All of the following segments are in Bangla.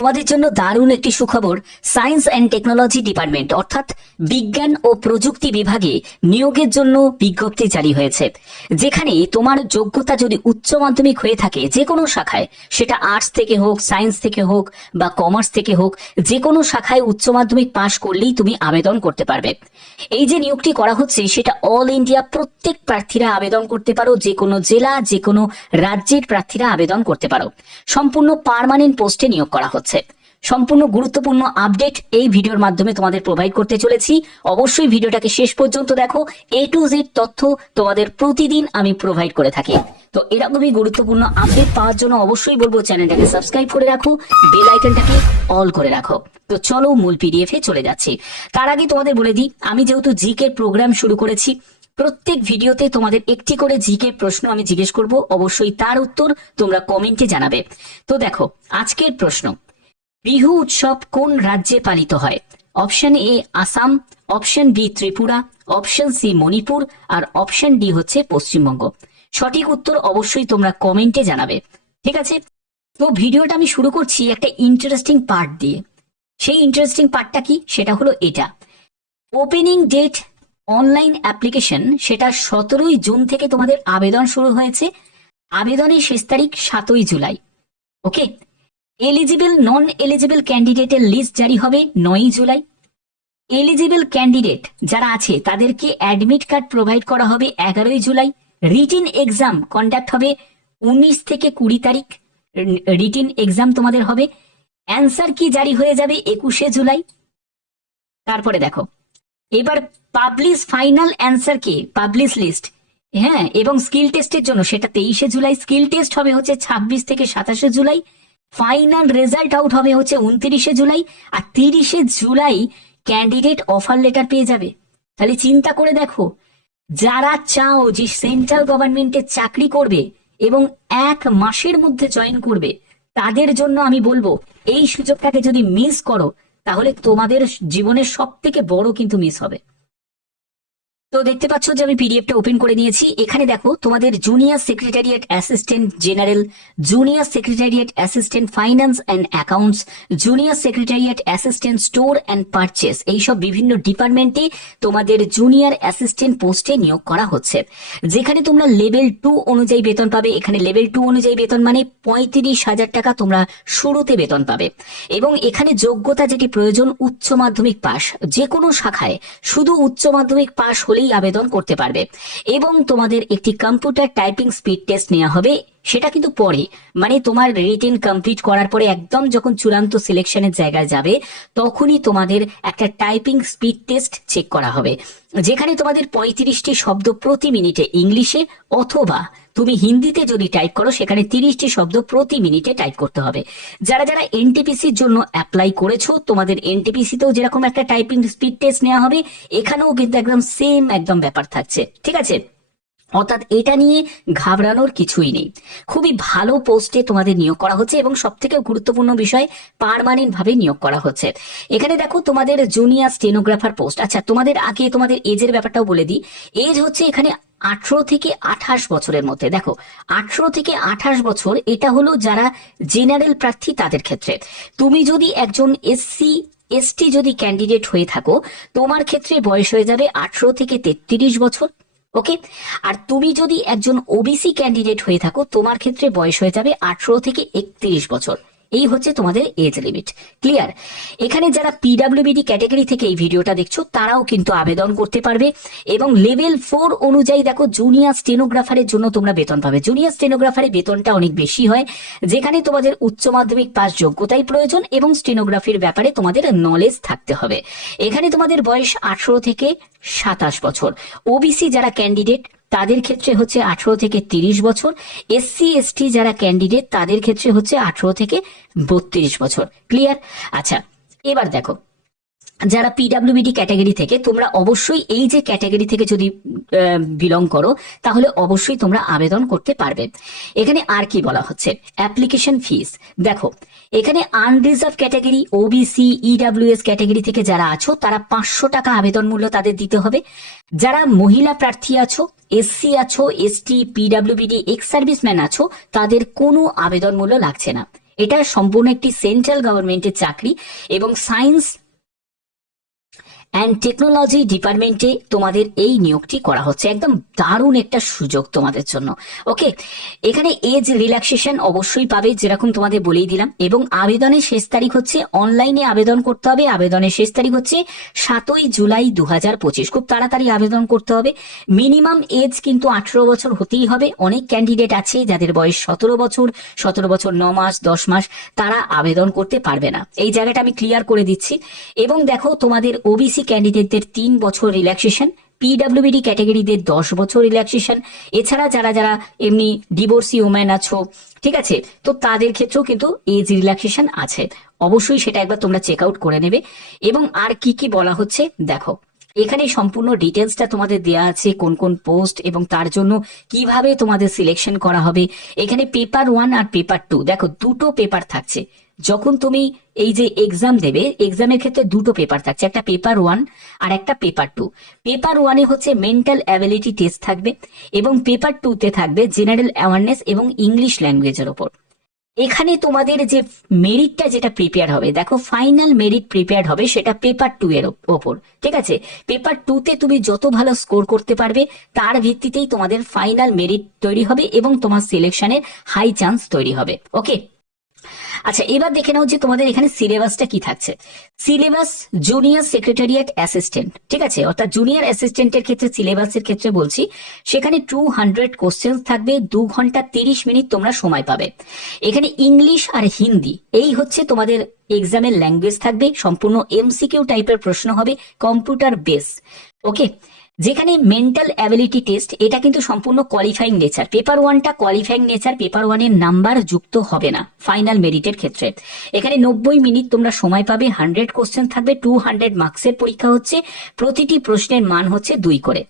তোমাদের জন্য দারুণ একটি সুখবর সায়েন্স অ্যান্ড টেকনোলজি ডিপার্টমেন্ট অর্থাৎ বিজ্ঞান ও প্রযুক্তি বিভাগে নিয়োগের জন্য বিজ্ঞপ্তি জারি হয়েছে। যেখানে তোমার যোগ্যতা যদি উচ্চ মাধ্যমিক হয়ে থাকে যে কোনো শাখায়, সেটা আর্টস থেকে হোক সায়েন্স থেকে হোক বা কমার্স থেকে হোক যে কোনো শাখায় উচ্চ মাধ্যমিক পাশ করলেই তুমি আবেদন করতে পারবে। এই যে নিয়োগটি করা হচ্ছে, সেটা অল ইন্ডিয়া প্রত্যেক প্রার্থীরা আবেদন করতে পারো যে কোনো জেলা যে কোনো রাজ্যের প্রার্থীরা আবেদন করতে পারো। সম্পূর্ণ পার্মানেন্ট পোস্টে নিয়োগ করা হচ্ছে। সম্পূর্ণ গুরুত্বপূর্ণ আপডেট এই ভিডিওর মাধ্যমে তোমাদের প্রোভাইড করতে চলেছি। অবশ্যই ভিডিওটাকে শেষ পর্যন্ত দেখো। এ টু জেড তথ্য তোমাদের প্রতিদিন আমি প্রোভাইড করে থাকি। তো এরকমই গুরুত্বপূর্ণ আপডেট পাওয়ার জন্য অবশ্যই বলব চ্যানেলটাকে সাবস্ক্রাইব করে রাখো বেল আইকনটাকে অল করে রাখো। তো চলো মূল পিডিএফ চলে যাচ্ছি। তার আগে তোমাদের বলে দিই, আমি যেহেতু জিকে প্রোগ্রাম শুরু করেছি, প্রত্যেক ভিডিওতে তোমাদের একটি করে জিকে প্রশ্ন আমি জিজ্ঞেস করব। অবশ্যই তার উত্তর তোমরা কমেন্টে জানাবে। তো দেখো, আজকের প্রশ্ন। বিহু উৎসব কোন রাজ্যে পালিত হয়? Option A Assam option B Tripura option C Manipur, R option D হচ্ছে পশ্চিমবঙ্গ। সঠিক উত্তর অবশ্যই তোমরা কমেন্টে জানাবে। ঠিক আছে? তো ভিডিওটা আমি শুরু করছি একটা ইন্টারেস্টিং পার্ট দিয়ে। সেই ইন্টারেস্টিং পার্টটা কি? সেটা হলো এটা। ওপেনিং ডেট অনলাইন অ্যাপ্লিকেশন সেটা সতেরোই জুন থেকে তোমাদের আবেদন শুরু হয়েছে। আবেদনের শেষ তারিখ সাতই July. Okay eligible non eligible ক্যান্ডিডেটের লিস্ট জারি হবে নয়ই জুলাই। এলিজিবল ক্যান্ডিডেট যারা আছে, তাদেরকে অ্যাডমিট কার্ড প্রোভাইড করা হবে এগারোই জুলাই। রিটিন এক্সাম কন্ডাক্ট হবে উনিশ থেকে কুড়ি তারিখ। রিটিন এক্সাম তোমাদের হবে। অ্যান্সার কি জারি হয়ে যাবে একুশে জুলাই? তারপরে দেখো, এবার পাবলিশ ফাইনাল অ্যান্সার কে? পাবলিশ লিস্ট হ্যাঁ এবং স্কিল টেস্টের জন্য, সেটা তেইশে জুলাই। স্কিল টেস্ট হবে হচ্ছে ছাব্বিশ থেকে সাতাশে জুলাই। ফাইনাল রেজাল্ট আউট হবে হচ্ছে উনত্রিশে জুলাই, আর তিরিশে জুলাই ক্যান্ডিডেট অফার লেটার পেয়ে যাবে। তাহলে চিন্তা করে দেখো, যারা চাও যে সেন্ট্রাল গভর্নমেন্টের চাকরি করবে এবং এক মাসের মধ্যে জয়েন করবে, তাদের জন্য আমি বলব, এই সুযোগটাকে যদি মিস করো, তাহলে তোমাদের জীবনের সব থেকে বড় কিন্তু মিস হবে। তো দেখতে পাচ্ছ যে আমি পিডিএফটা ওপেন করে নিয়েছি। এখানে দেখো, তোমাদের junior secretariat assistant general junior secretariat assistant finance and accounts junior secretariat assistant store and purchase এইসব বিভিন্ন ডিপার্টমেন্টে তোমাদের জুনিয়র অ্যাসিস্ট্যান্ট পোস্টে নিয়োগ করা হচ্ছে। যেখানে তোমরা লেভেল টু অনুযায়ী বেতন পাবে। এখানে লেভেল টু অনুযায়ী বেতন মানে পঁয়ত্রিশ হাজার টাকা তোমরা শুরুতে বেতন পাবে। এবং এখানে যোগ্যতা যেটি প্রয়োজন, উচ্চ মাধ্যমিক পাস যে কোনো শাখায়, শুধু উচ্চ মাধ্যমিক পাস হলেই আবেদন করতে পারবে। এবং তোমাদের একটি কম্পিউটার টাইপিং স্পিড টেস্ট নেওয়া হবে। সেটা কিন্তু পরে। মানে তোমার রিটেন কমপ্লিট করার পরে একদম যখন চূড়ান্ত সিলেকশনের জায়গায় যাবে, তখনই তোমাদের একটা টাইপিং স্পিড টেস্ট চেক করা হবে। যেখানে তোমাদের পঁয়ত্রিশটি শব্দ প্রতি মিনিটে ইংলিশে অথবা তুমি হিন্দিতে যদি টাইপ করো, সেখানে তিরিশটি শব্দ প্রতি মিনিটে টাইপ করতে হবে। যারা যারা এনটিপিসির জন্য অ্যাপ্লাই করেছ, তোমাদের এনটিপিসিতেও যেরকম একটা টাইপিং স্পিড টেস্ট নেওয়া হবে, এখানেও কিন্তু একদম সেম একদম ব্যাপার থাকছে। ঠিক আছে? অর্থাৎ এটা নিয়ে ঘাবড়ানোর কিছুই নেই। খুবই ভালো পোস্টে তোমাদের নিয়োগ করা হচ্ছে এবং সব থেকে গুরুত্বপূর্ণ বিষয় পারমানেন্ট ভাবে নিয়োগ করা হচ্ছে। এখানে দেখো তোমাদের জুনিয়র স্টেনোগ্রাফার পোস্ট। আচ্ছা তোমাদের আগে তোমাদের এজের ব্যাপারটাও বলে দিই। এজ হচ্ছে এখানে আঠারো থেকে আঠাশ বছরের মধ্যে। দেখো, আঠারো থেকে আঠাশ বছর, এটা হলো যারা জেনারেল প্রার্থী তাদের ক্ষেত্রে। তুমি যদি একজন এসসি, এসটি যদি ক্যান্ডিডেট হয়ে থাকো, তোমার ক্ষেত্রে বয়স হয়ে যাবে আঠারো থেকে তেত্রিশ বছর। ওকে আর তুমি যদি একজন ওবিসি ক্যান্ডিডেট হয়ে থাকো, তোমার ক্ষেত্রে বয়স হয়ে যাবে আঠারো থেকে একত্রিশ বছর। এই হচ্ছে তোমাদের এজ লিমিট ক্লিয়ার এখানে যারা পিডাব্লিউবিডি ক্যাটাগরি থেকে এই ভিডিওটা দেখছ, তারাও কিন্তু আবেদন করতে পারবে এবং লেভেল ফোর অনুযায়ী দেখো জুনিয়র স্টেনোগ্রাফারের জন্য তোমরা বেতন পাবে। জুনিয়র স্টেনোগ্রাফারের বেতনটা অনেক বেশি হয়, যেখানে তোমাদের উচ্চ মাধ্যমিক পাস যোগ্যতাই প্রয়োজন এবং স্টেনোগ্রাফির ব্যাপারে তোমাদের নলেজ থাকতে হবে। এখানে তোমাদের বয়স আঠারো থেকে সাতাশ বছর। ওবিসি যারা ক্যান্ডিডেট তাদের ক্ষেত্রে হচ্ছে আঠারো থেকে তিরিশ বছর। এসসি, এসটি যারা ক্যান্ডিডেট তাদের ক্ষেত্রে হচ্ছে আঠারো থেকে বত্রিশ বছর। ক্লিয়ার আচ্ছা এবার দেখো। যারা পিডাব্লিউবিডি ক্যাটাগরি থেকে, তোমরা অবশ্যই এই যে ক্যাটাগরি থেকে যদি বিলং করো, তাহলে অবশ্যই তোমরা আবেদন করতে পারবে। এখানে আর কি বলা হচ্ছে? অ্যাপ্লিকেশন ফিস দেখো, এখানে unreserved category OBC EWS category থেকে যারা আছো, তারা পাঁচশো টাকা আবেদন মূল্য তাদের দিতে হবে। যারা মহিলা প্রার্থী আছো এসসি আছো এসটি পিডাব্লিউবিডি এক্স সার্ভিসম্যান আছো, তাদের কোনো আবেদন মূল্য লাগছে না। এটা সম্পূর্ণ একটি সেন্ট্রাল গভর্নমেন্টের চাকরি এবং সায়েন্স অ্যান্ড টেকনোলজি ডিপার্টমেন্টে তোমাদের এই নিয়োগটি করা হচ্ছে। একদম দারুণ একটা সুযোগ তোমাদের জন্য। ওকে এখানে এজ রিল্যাক্সেশন অবশ্যই পাবে, যেরকম তোমাদের বলেই দিলাম। এবং আবেদনের শেষ তারিখ হচ্ছে অনলাইনে আবেদন করতে হবে। আবেদনের শেষ তারিখ হচ্ছে সাতই জুলাই দু হাজার পঁচিশ। খুব তাড়াতাড়ি আবেদন করতে হবে। মিনিমাম এজ কিন্তু আঠেরো বছর হতেই হবে। অনেক ক্যান্ডিডেট আছে যাদের বয়স সতেরো বছর সতেরো বছর ন মাস, দশ মাস, তারা আবেদন করতে পারবে না। এই জায়গাটা আমি ক্লিয়ার করে দিচ্ছি। এবং দেখো, তোমাদের ওবিসি ক্যান্ডিডেটদের তিন বছর রিল্যাক্সেশন পিডাব্লিউবিডি ক্যাটাগরিদের দশ বছর রিল্যাক্সেশন এছাড়া যারা যারা এমনি ডিভোর্সি ওম্যান আছো, ঠিক আছে? তো তাদের ক্ষেত্রেও কিন্তু এজ রিল্যাক্সেশন আছে। অবশ্যই সেটা একবার তোমরা চেক আউট করে নেবে। এবং আর কি কি বলা হচ্ছে, দেখো, এখানে সম্পূর্ণ ডিটেলসটা তোমাদের দেয়া আছে, কোন কোন পোস্ট এবং তার জন্য কীভাবে তোমাদের সিলেকশন করা হবে। এখানে পেপার ওয়ান আর পেপার টু দেখো, দুটো পেপার থাকছে। যখন তুমি এই যে এক্সাম দেবে এক্সামের ক্ষেত্রে দুটো পেপার থাকছে, একটা পেপার ওয়ান আর একটা পেপার টু পেপার ওয়ানে হচ্ছে মেন্টাল অ্যাবিলিটি টেস্ট থাকবে এবং পেপার টুতে থাকবে জেনারেল অ্যাওয়ারনেস এবং ইংলিশ ল্যাঙ্গুয়েজের ওপর। এখানে তোমাদের যে মেরিটটা যেটা প্রিপেয়ার হবে, দেখো ফাইনাল মেরিট প্রিপেয়ার হবে সেটা পেপার টু এর ওপর, ঠিক আছে? পেপার টুতে তুমি যত ভালো স্কোর করতে পারবে, তার ভিত্তিতেই তোমাদের ফাইনাল মেরিট তৈরি হবে এবং তোমার সিলেকশনের হাই চান্স তৈরি হবে ওকে আচ্ছা এবার দেখে নাও যে তোমাদের এখানে সিলেবাসটা কি থাকছে। সিলেবাস জুনিয়র সেক্রেটারিয়েট অ্যাসিস্ট্যান্ট ঠিক আছে? অর্থাৎ জুনিয়র অ্যাসিস্ট্যান্টের ক্ষেত্রে সিলেবাসের ক্ষেত্রে বলছি, সেখানে টু হান্ড্রেড কোশ্চেন থাকবে, দু ঘণ্টা তিরিশ মিনিট তোমরা সময় পাবে। এখানে ইংলিশ আর হিন্দি এই হচ্ছে তোমাদের এক্সামের ল্যাঙ্গুয়েজ থাকবে, সম্পূর্ণ এমসিকিউ টাইপের প্রশ্ন হবে কম্পিউটার বেস ওকে যেখানে মেন্টাল অ্যাবিলিটি টেস্ট এটা কিন্তু সম্পূর্ণ কোয়ালিফাইং নেচার পেপার ওয়ানটা কোয়ালিফাইং নেচার পেপার ওয়ানের নাম্বার যুক্ত হবে না ফাইনাল মেরিটের ক্ষেত্রে। এখানে নব্বই মিনিট তোমরা সময় পাবে হান্ড্রেড কোশ্চেন থাকবে টু হান্ড্রেড মার্কসের পরীক্ষা হচ্ছে, প্রতিটি প্রশ্নের মান হচ্ছে দুই করে।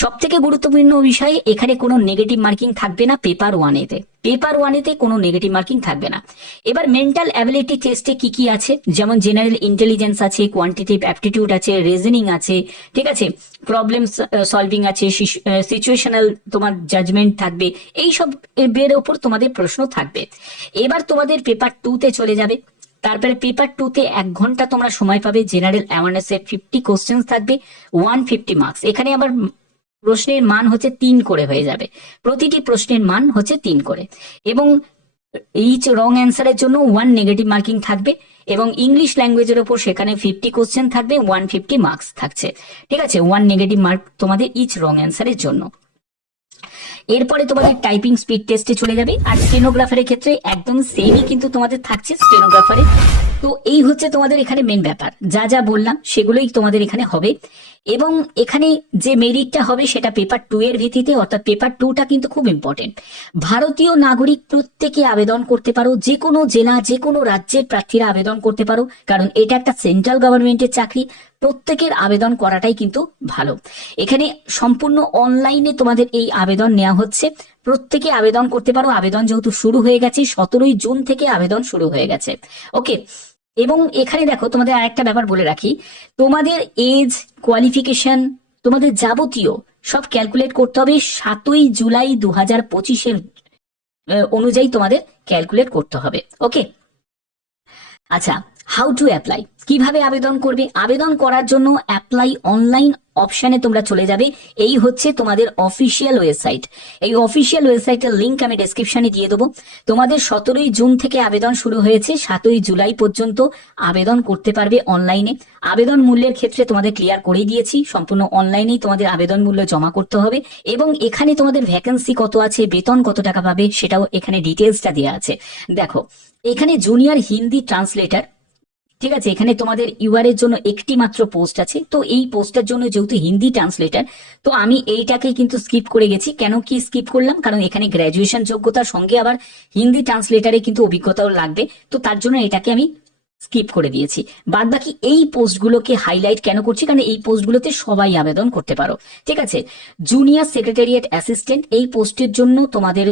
সব থেকে গুরুত্বপূর্ণ বিষয়, এখানে কোনো নেগেটিভ মার্কিং থাকবে না পেপার ওয়ানেতে পেপার ওয়ানেতে কোনো নেগেটিভ মার্কিং থাকবে না। এবার মেন্টাল অ্যাবিলিটি টেস্টে কি কি আছে? যেমন জেনারেল ইন্টেলিজেন্স আছে কোয়ান্টিটিভ অ্যাপটিটিউড আছে রিজনিং আছে, ঠিক আছে? প্রবলেম সলভিং আছে সিচুয়েশনাল তোমার জাজমেন্ট থাকবে। এই সব এর ওপর তোমাদের প্রশ্ন থাকবে। এবার তোমাদের পেপার টুতে চলে যাবে। তারপরে পেপার টুতে এক ঘণ্টা তোমরা সময় পাবে। জেনারেল অ্যাওয়ারনেস এর ফিফটি কোশ্চেন থাকবে ওয়ান ফিফটি মার্কস এখানে আবার প্রশ্নের মান হচ্ছে তিন করে হয়ে যাবে। প্রতিটি প্রশ্নের মান হচ্ছে তিন করে। এবং ইচ রং অ্যান্সারের জন্য ওয়ান নেগেটিভ মার্কিং থাকবে এবং ইংলিশ ল্যাঙ্গুয়েজের ওপর সেখানে ফিফটি কোশ্চেন থাকবে ওয়ান ফিফটি মার্কস থাকছে। ঠিক আছে? ওয়ান নেগেটিভ মার্ক তোমাদের ইচ রং অ্যান্সারের জন্য। এরপরে তোমাদের টাইপিং স্পিড টেস্টে চলে যাবে। আর স্টেনোগ্রাফারের ক্ষেত্রে একদম সেমই কিন্তু তোমাদের থাকছে। স্টেনোগ্রাফারে তো এই হচ্ছে তোমাদের এখানে মেন ব্যাপার। যা যা বললাম সেগুলোই তোমাদের এখানে হবে। এবং এখানে যে মেরিটটা হবে সেটা পেপার টু এর ভিত্তিতে, অর্থাৎ পেপার টুটা কিন্তু খুব ইম্পর্টেন্ট ভারতীয় নাগরিক প্রত্যেকে আবেদন করতে পারো যে কোনো জেলা যে কোনো রাজ্যের প্রার্থীরা আবেদন করতে পারো, কারণ এটা একটা সেন্ট্রাল গভর্নমেন্টের চাকরি। প্রত্যেকের আবেদন করাটাই কিন্তু ভালো। এখানে সম্পূর্ণ অনলাইনে তোমাদের এই আবেদন নেওয়া হচ্ছে। প্রত্যেকে আবেদন করতে পারো। আবেদন যেহেতু শুরু হয়ে গেছে, সতেরোই জুন থেকে আবেদন শুরু হয়ে গেছে। ওকে এবং এখানে দেখো তোমাদের আরেকটা ব্যাপার বলে রাখি। তোমাদের এজ কোয়ালিফিকেশন তোমাদের যাবতীয় সব ক্যালকুলেট করতে হবে সাতই জুলাই দু হাজার পঁচিশের অনুযায়ী তোমাদের ক্যালকুলেট করতে হবে। ওকে আচ্ছা হাউ টু অ্যাপ্লাই কীভাবে আবেদন করবে? আবেদন করার জন্য অ্যাপ্লাই অনলাইন অপশনে তোমরা চলে যাবে। এই হচ্ছে তোমাদের অফিসিয়াল ওয়েবসাইট এই অফিসিয়াল ওয়েবসাইটের লিংক আমি ডেসক্রিপশনে দিয়ে দেবো। তোমাদের সতেরোই জুন থেকে আবেদন শুরু হয়েছে। সাতই জুলাই পর্যন্ত আবেদন করতে পারবে অনলাইনে আবেদন মূল্যের ক্ষেত্রে তোমাদের ক্লিয়ার করেই দিয়েছি। সম্পূর্ণ অনলাইনেই তোমাদের আবেদন মূল্য জমা করতে হবে। এবং এখানে তোমাদের ভ্যাকেন্সি কত আছে, বেতন কত টাকা পাবে, সেটাও এখানে ডিটেলসটা দেওয়া আছে। দেখো, এখানে জুনিয়র হিন্দি ট্রান্সলেটার ঠিক আছে, এখানে তোমাদের ইউআর এর জন্য একটি মাত্র পোস্ট আছে। তো এই পোস্টের জন্য যেহেতু হিন্দি ট্রান্সলেটার তো আমি এইটাকে কিন্তু স্কিপ করে গেছি। কেন কি স্কিপ করলাম? কারণ এখানে গ্র্যাজুয়েশন যোগ্যতার সঙ্গে আবার হিন্দি ট্রান্সলেটারে কিন্তু অভিজ্ঞতাও লাগবে। তো তার জন্য এটাকে আমি স্কিপ করে দিয়েছি। বাদ বাকি এই পোস্টগুলোকে হাইলাইট কেন করছি? কারণ এই পোস্টগুলোতে সবাই আবেদন করতে পারো। ঠিক আছে জুনিয়র সেক্রেটারিয়েট অ্যাসিস্ট্যান্ট এই পোস্টের জন্য তোমাদের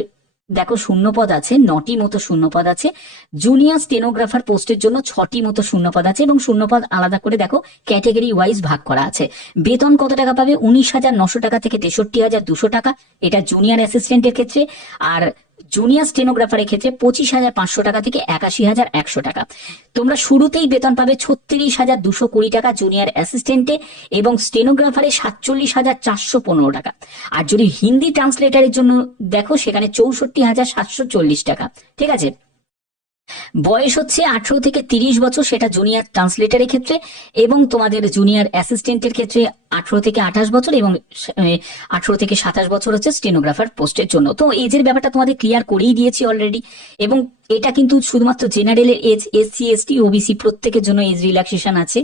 দেখো শূন্যপদ আছে, নটি মতো শূন্যপদ আছে। জুনিয়ার স্টেনোগ্রাফার পোস্টের জন্য ছটি মতো শূন্যপদ আছে এবং শূন্যপদ আলাদা করে দেখো ক্যাটেগরি ওয়াইজ ভাগ করা আছে। বেতন কত টাকা পাবে? উনিশ হাজার নশো টাকা থেকে তেষট্টি হাজার দুশো টাকা। এটা জুনিয়র অ্যাসিস্ট্যান্টের ক্ষেত্রে। আর জুনিয়র স্টেনোগ্রাফারের ক্ষেত্রে পঁচিশ হাজার পাঁচশো টাকা থেকে একাশি হাজার একশো টাকা। তোমরা শুরুতেই বেতন পাবে ছত্রিশ হাজার দুশো কুড়ি টাকা জুনিয়র অ্যাসিস্ট্যান্টে এবং স্টেনোগ্রাফারে সাতচল্লিশ হাজার চারশো পনেরো টাকা। আর যদি হিন্দি ট্রান্সলেটারের জন্য দেখো, সেখানে চৌষট্টি হাজার সাতশো চল্লিশ টাকা। ঠিক আছে? বয়স হচ্ছে আঠারো থেকে তিরিশ বছর, সেটা জুনিয়র ট্রান্সলেটারের ক্ষেত্রে এবং তোমাদের জুনিয়র অ্যাসিস্ট্যান্টের ক্ষেত্রে আঠারো থেকে আঠাশ বছর এবং আঠারো থেকে সাতাশ বছর হচ্ছে স্টেনোগ্রাফার পোস্টের জন্য। তো এজের ব্যাপারটা তোমাদের ক্লিয়ার করেই দিয়েছি অলরেডি এবং এটা কিন্তু শুধুমাত্র জেনারেলের এজ এসসি এসটি ওবিসি প্রত্যেকের জন্য এজ রিল্যাক্সেশন আছে।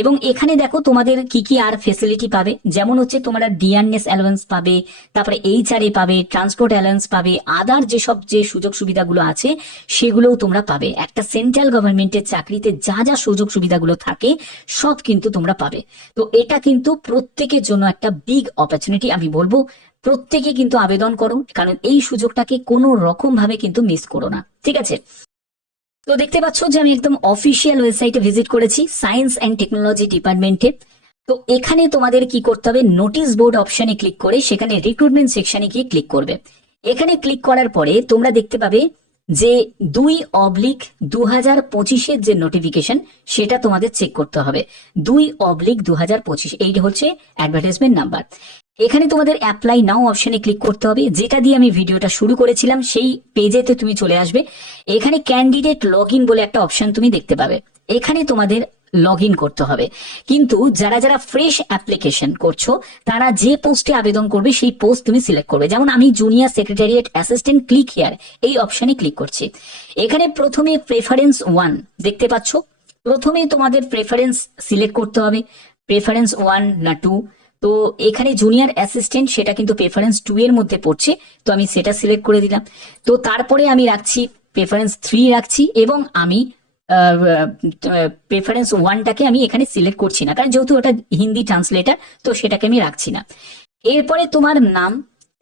এবং এখানে দেখো তোমাদের কি কি আর ফেসিলিটি পাবে। যেমন হচ্ছে তোমরা ডিআরনেস অ্যালাউন্স পাবে, তারপরে এইচআরএ পাবে ট্রান্সপোর্ট অ্যালাউন্স পাবে আদার যেসব যে সুযোগ সুবিধাগুলো আছে, সেগুলোও তোমরা পাবে। একটা সেন্ট্রাল গভর্নমেন্টের চাকরিতে যা যা সুযোগ সুবিধাগুলো থাকে, সব কিন্তু তোমরা পাবে। তো এটা কিন্তু প্রত্যেকের জন্য একটা বিগ অপরচুনিটি আমি বলব। প্রত্যেকে কিন্তু আবেদন করো, কারণ এই সুযোগটাকে কোনো রকম ভাবে কিন্তু মিস করো না। ঠিক আছে? তো দেখতে পাচ্ছ যে আমি একদম অফিসিয়াল ওয়েবসাইটে ভিজিট করেছি সায়েন্স অ্যান্ড টেকনোলজি ডিপার্টমেন্টে তো এখানে তোমাদের কি করতে হবে? নোটিশ বোর্ড অপশনে ক্লিক করে সেখানে রিক্রুটমেন্ট সেকশনে গিয়ে ক্লিক করবে। এখানে ক্লিক করার পরে তোমরা দেখতে পাবে যে দুই অবলিক দু হাজার পঁচিশের যে নোটিফিকেশন সেটা তোমাদের চেক করতে হবে। দুই অবলিক দু হাজার পঁচিশ এই হচ্ছে অ্যাডভার্টাইজমেন্ট নাম্বার এখানে তোমাদের অ্যাপ্লাই নাও অপশনে ক্লিক করতে হবে। যেটা দিয়ে আমি ভিডিওটা শুরু করেছিলাম, সেই পেজেতে তুমি চলে আসবে। এখানে ক্যান্ডিডেট লগ বলে একটা অপশন তুমি দেখতে পাবে। এখানে তোমাদের লগ করতে হবে। কিন্তু যারা যারা ফ্রেশ অ্যাপ্লিকেশন করছ, তারা যে পোস্টে আবেদন করবে, সেই পোস্ট তুমি সিলেক্ট করবে। যেমন আমি junior secretariat assistant click here এই অপশনে ক্লিক করছি। এখানে প্রথমে প্রেফারেন্স ওয়ান দেখতে পাচ্ছ। প্রথমে তোমাদের প্রেফারেন্স সিলেক্ট করতে হবে। প্রেফারেন্স ওয়ান না টু তো এখানে জুনিয়র অ্যাসিস্ট্যান্ট সেটা কিন্তু প্রেফারেন্স টু এর মধ্যে পড়ছে। তো আমি সেটা সিলেক্ট করে দিলাম। তো তারপরে আমি রাখছি প্রেফারেন্স থ্রি রাখছি এবং আমি প্রেফারেন্স ওয়ানটাকে আমি এখানে সিলেক্ট করছি না। কারণ যেহেতু ওটা হিন্দি ট্রান্সলেটার তো সেটাকে আমি রাখছি না। এরপরে তোমার নাম,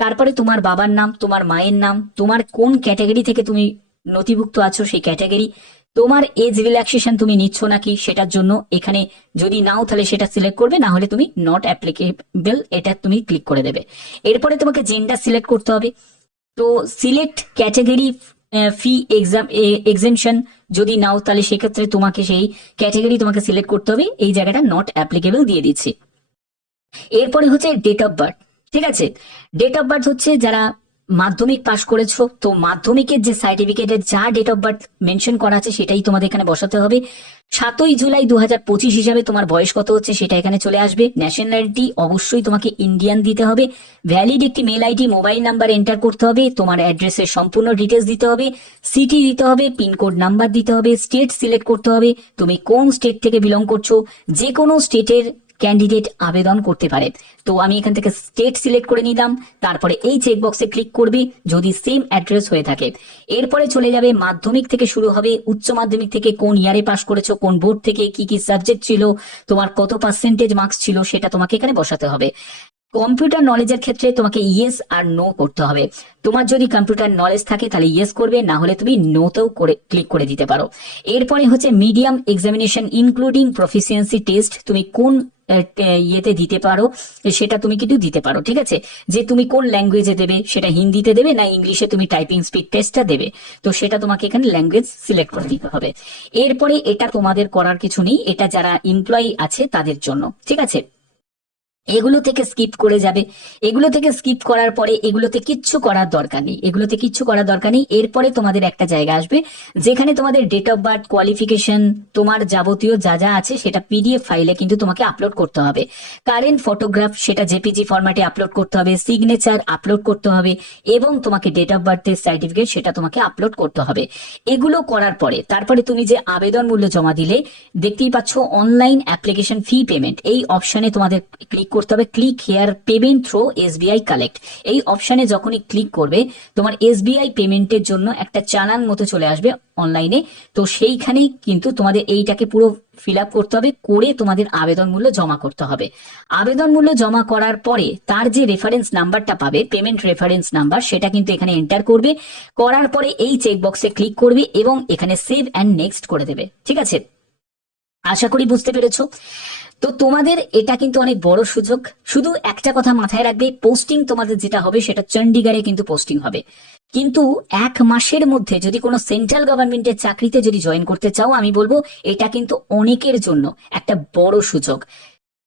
তারপরে তোমার বাবার নাম, তোমার মায়ের নাম, তোমার কোন ক্যাটাগরি থেকে তুমি নথিভুক্ত আছো সেই ক্যাটাগরি তোমার এজ রিল্যাক্সেশন তুমি নিচ্ছ নাকি সেটার জন্য এখানে যদি নাও তাহলে সেটা সিলেক্ট করবে, না হলে তুমি নট অ্যাপ্লিকেবল এটা তুমি ক্লিক করে দেবে। এরপরে তোমাকে জেন্ডার সিলেক্ট করতে হবে। তো select category fee exam exemption যদি নাও, তাহলে সেক্ষেত্রে তোমাকে সেই ক্যাটাগরি তোমাকে সিলেক্ট করতে হবে। এই জায়গাটা নট অ্যাপ্লিকেবল দিয়ে দিচ্ছি। এরপরে হচ্ছে ডেট অফ বার্থ ঠিক আছে? ডেট অফ বার্থ হচ্ছে যারা মাধ্যমিক পাশ করেছ, তো মাধ্যমিকের যে সার্টিফিকেটের যা ডেট অফ বার্থ মেনশন করা আছে সেটাই তোমাদের এখানে বসাতে হবে। সাতই জুলাই দু হাজার পঁচিশ হিসাবে তোমার বয়স কত হচ্ছে সেটা এখানে চলে আসবে। ন্যাশনালিটি অবশ্যই তোমাকে ইন্ডিয়ান দিতে হবে। ভ্যালিড একটি mail ID mobile number enter করতে হবে, তোমার অ্যাড্রেসের সম্পূর্ণ ডিটেলস দিতে হবে সিটি দিতে হবে পিনকোড নাম্বার দিতে হবে স্টেট সিলেক্ট করতে হবে, তুমি কোন স্টেট থেকে বিলং করছ যে কোনো স্টেটের ক্যান্ডিডেট আবেদন করতে পারে। তো আমি এখান থেকে স্টেট সিলেক্ট করে নিলাম, তারপরে এই চেকবক্সে ক্লিক করবে, যদি সেম অ্যাড্রেস হয়ে থাকে। এরপরে চলে যাবে মাধ্যমিক থেকে শুরু হবে, উচ্চ মাধ্যমিক থেকে কোন ইয়ারে পাশ করেছ, কোন বোর্ড থেকে, কি কি সাবজেক্ট ছিল, তোমার কত পার্সেন্টেজ মার্কস ছিল, সেটা তোমাকে এখানে বসাতে হবে। কম্পিউটার নলেজের ক্ষেত্রে তোমাকে ইয়েস আর নো করতে হবে। তোমার যদি কম্পিউটার নলেজ থাকে, তাহলে ইয়েস করবে, না হলে তুমি নোতেও করে ক্লিক করে দিতে পারো। এরপরে হচ্ছে medium examination including proficiency test তুমি কোন ইয়েতে দিতে পারো, সেটা তুমি কিন্তু দিতে পারো, ঠিক আছে? যে তুমি কোন ল্যাঙ্গুয়েজে দেবে, সেটা হিন্দিতে দেবে, না ইংলিশে তুমি টাইপিং স্পিড টেস্টটা দেবে। তো সেটা তোমাকে এখানে ল্যাঙ্গুয়েজ সিলেক্ট করে দিতে হবে। এরপরে এটা তোমাদের করার কিছু নেই, এটা যারা এমপ্লয়ি আছে তাদের জন্য, ঠিক আছে? এগুলো থেকে স্কিপ করে যাবে। এগুলো থেকে স্কিপ করার পরে এগুলোতে কিচ্ছু করার দরকার নেই। এগুলোতে কিচ্ছু করার দরকার নেই। এরপরে তোমাদের একটা জায়গা আসবে, যেখানে তোমাদের ডেট অফ বার্থ কোয়ালিফিকেশন তোমার যাবতীয় যা যা আছে সেটা পিডিএফ ফাইলে কিন্তু তোমাকে আপলোড করতে হবে। কারেন্ট ফটোগ্রাফ সেটা জেপিজি ফরম্যাটে আপলোড করতে হবে সিগনেচার আপলোড করতে হবে, এবং তোমাকে ডেট অফ বার্থের সার্টিফিকেট সেটা তোমাকে আপলোড করতে হবে। এগুলো করার পরে, তারপরে তুমি যে আবেদন মূল্য জমা দিলে, দেখতেই পাচ্ছ অনলাইন অ্যাপ্লিকেশন ফি পেমেন্ট এই অপশনে তোমাদের ক্লিক করতে হবে click here payment through SBI collect এই অপশানে যখনই ক্লিক করবে, তোমার এসবিআই পেমেন্টের জন্য একটা চালান মতো চলে আসবে অনলাইনে তো সেইখানেই কিন্তু তোমাদের এইটাকে পুরো ফিল আপ করতে হবে, করে তোমাদের আবেদন মূল্য জমা করতে হবে। আবেদন মূল্য জমা করার পরে তার যে রেফারেন্স নাম্বারটা পাবে পেমেন্ট রেফারেন্স নাম্বার সেটা কিন্তু এখানে এন্টার করবে। করার পরে এই চেকবক্সে ক্লিক করবে এবং এখানে সেভ অ্যান্ড নেক্সট করে দেবে। ঠিক আছে? আশা করি বুঝতে পেরেছ। তো তোমাদের এটা কিন্তু অনেক বড় সুযোগ। শুধু একটা কথা মাথায় রাখবে পোস্টিং তোমাদের যেটা হবে সেটা চণ্ডীগড়ে কিন্তু পোস্টিং হবে। কিন্তু এক মাসের মধ্যে যদি কোনো সেন্ট্রাল গভর্নমেন্টের চাকরিতে যদি জয়েন করতে চাও, আমি বলব এটা কিন্তু অনেকের জন্য একটা বড় সুযোগ।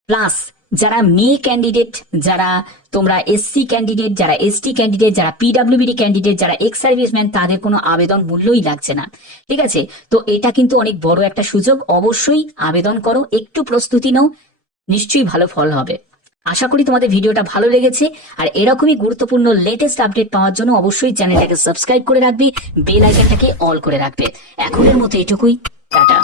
প্লাস যারা মেয়ে ক্যান্ডিডেট যারা তোমরা এসসি ক্যান্ডিডেট যারা এসটি ক্যান্ডিডেট যারা পিডাব্লিউবিডি ক্যান্ডিডেট যারা এক্স সার্ভিসম্যান তাদের কোনো আবেদন মূল্যই লাগছে না। ঠিক আছে? তো এটা কিন্তু অনেক বড় একটা সুযোগ। অবশ্যই আবেদন করো, একটু প্রস্তুতি নাও, নিশ্চয়ই ভালো ফল হবে। আশা করি তোমাদের ভিডিওটা ভালো লেগেছে। আর এরকমই গুরুত্বপূর্ণ লেটেস্ট আপডেট পাওয়ার জন্য অবশ্যই চ্যানেলটাকে সাবস্ক্রাইব করে রাখবে বেল আইকনটাকে অল করে রাখবে। এখনের মতো এটুকুই, টাটা।